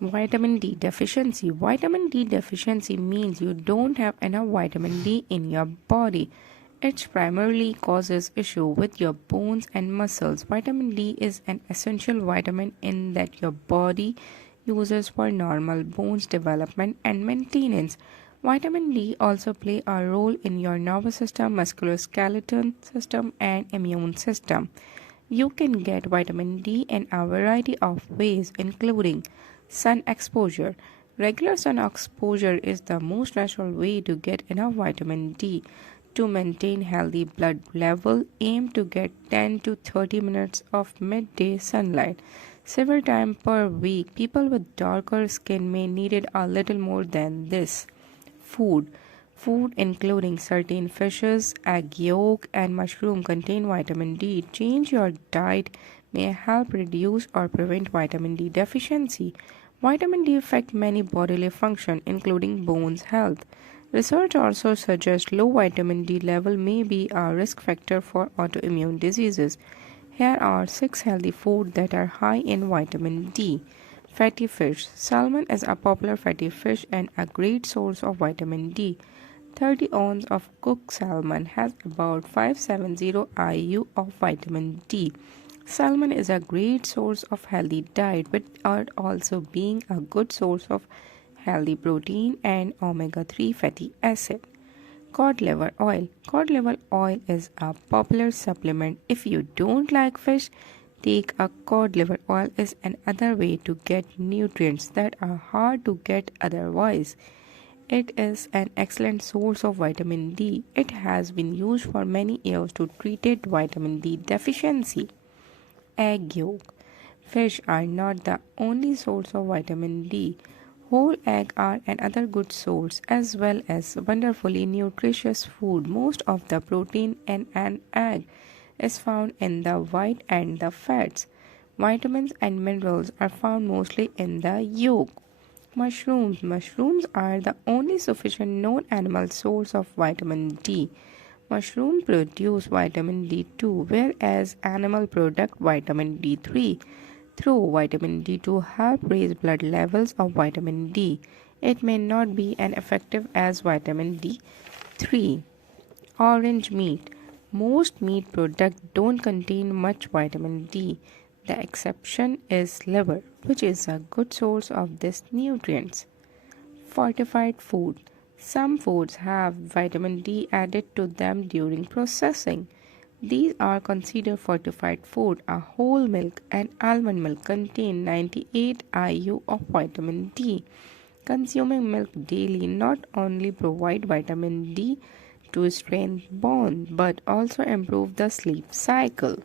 Vitamin D deficiency. Vitamin D deficiency means you don't have enough vitamin D in your body. It primarily causes issue with your bones and muscles. Vitamin D is an essential vitamin in that your body uses for normal bones development and maintenance. Vitamin D also play a role in your nervous system, musculoskeletal system and immune system. You can get vitamin D in a variety of ways, including sun exposure. Regular sun exposure is the most natural way to get enough vitamin D. To maintain healthy blood level, aim to get 10 to 30 minutes of midday sunlight. Several times per week, people with darker skin may need it a little more than this. Food. Food including certain fishes, egg yolk, and mushroom contain vitamin D. Change your diet may help reduce or prevent vitamin D deficiency. Vitamin D affects many bodily functions, including bones health. Research also suggests low vitamin D level may be a risk factor for autoimmune diseases. Here are 6 healthy foods that are high in vitamin D. Fatty fish. Salmon is a popular fatty fish and a great source of vitamin D. 30 ounces of cooked salmon has about 570 IU of vitamin D. Salmon is a great source of healthy diet, without also being a good source of healthy protein and omega-3 fatty acid. Cod liver oil. Cod liver oil is a popular supplement. If you don't like fish, take a cod liver oil is another way to get nutrients that are hard to get otherwise. It is an excellent source of vitamin D. It has been used for many years to treat vitamin D deficiency. Egg yolk. Fish are not the only source of vitamin D. Whole eggs are another good source as well as wonderfully nutritious food. Most of the protein in an egg is found in the white and the fats. Vitamins and minerals are found mostly in the yolk. Mushrooms. Mushrooms are the only sufficient known animal source of vitamin D. Mushrooms produce vitamin D2, whereas animal product vitamin D3. Through vitamin D2 help raise blood levels of vitamin D. It may not be as effective as vitamin D3. Orange meat. Most meat products don't contain much vitamin D. The exception is liver, which is a good source of this nutrients. Fortified food. Some foods have vitamin D added to them during processing. These are considered fortified food. A whole milk and almond milk contain 98 IU of vitamin D. Consuming milk daily not only provide vitamin D to strengthen bones but also improve the sleep cycle.